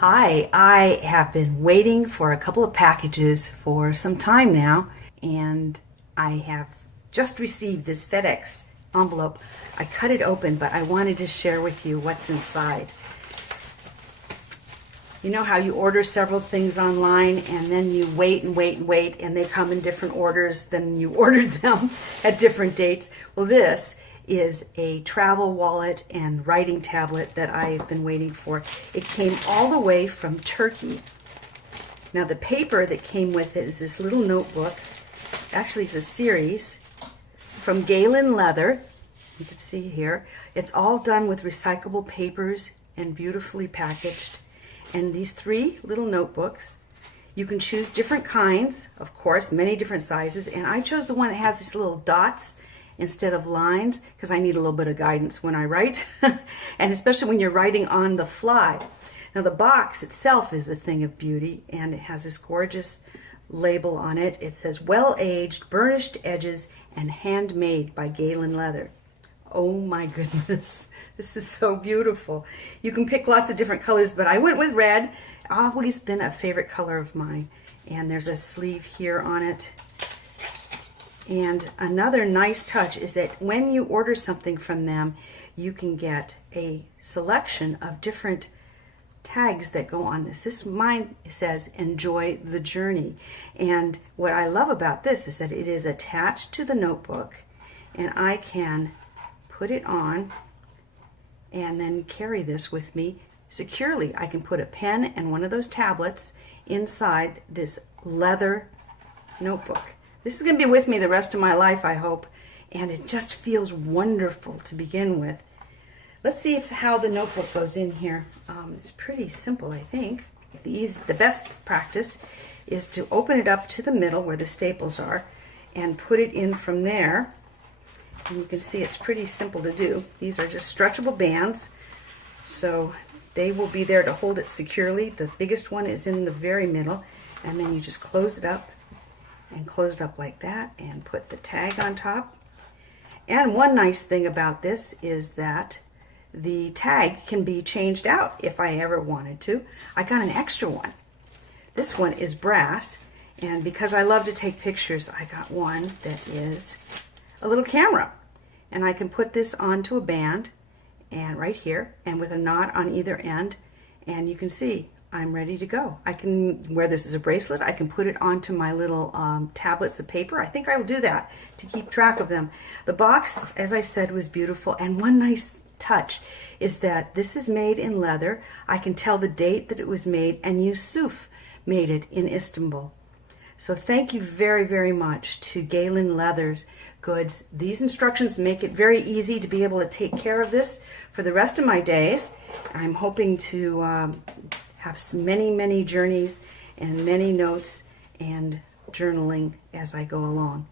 Hi, I have been waiting for a couple of packages for some time now, and I have just received this FedEx envelope. I cut it open, but I wanted to share with you what's inside. You know how you order several things online and then you wait and wait and wait and they come in different orders than you ordered them at different dates? Well, this is a travel wallet and writing tablet that I've been waiting for. It came all the way from Turkey. Now the paper that came with it is this little notebook. Actually, it's a series from Galen Leather. You can see here. It's all done with recyclable papers and beautifully packaged. And these three little notebooks, you can choose different kinds, of course, many different sizes. And I chose the one that has these little dots instead of lines because I need a little bit of guidance when I write, and especially when you're writing on the fly. Now the box itself is a thing of beauty, and it has this gorgeous label on it. It says well-aged, burnished edges, and handmade by Galen Leather. Oh my goodness, this is so beautiful. You can pick lots of different colors, but I went with red. Always been a favorite color of mine. And there's a sleeve here on it. And another nice touch is that when you order something from them, you can get a selection of different tags that go on this. This mine says, enjoy the journey. And what I love about this is that it is attached to the notebook, and I can put it on and then carry this with me securely. I can put a pen and one of those tablets inside this leather notebook. This is going to be with me the rest of my life, I hope, and it just feels wonderful to begin with. Let's see how the notebook goes in here. It's pretty simple, I think. The best practice is to open it up to the middle where the staples are and put it in from there. And you can see it's pretty simple to do. These are just stretchable bands, so they will be there to hold it securely. The biggest one is in the very middle, and then you just close it up and close it up like that and put the tag on top. And one nice thing about this is that the tag can be changed out if I ever wanted to. I got an extra one. This one is brass, and because I love to take pictures, I got one that is a little camera. And I can put this onto a band and right here, and with a knot on either end, and you can see I'm ready to go. I can wear this as a bracelet. I can put it onto my little tablets of paper. I think I'll do that to keep track of them. The box, as I said, was beautiful, and one nice touch is that this is made in leather. I can tell the date that it was made, and Yusuf made it in Istanbul. So thank you very, very much to Galen Leather's goods. These instructions make it very easy to be able to take care of this for the rest of my days. I'm hoping to have many, many journeys and many notes and journaling as I go along.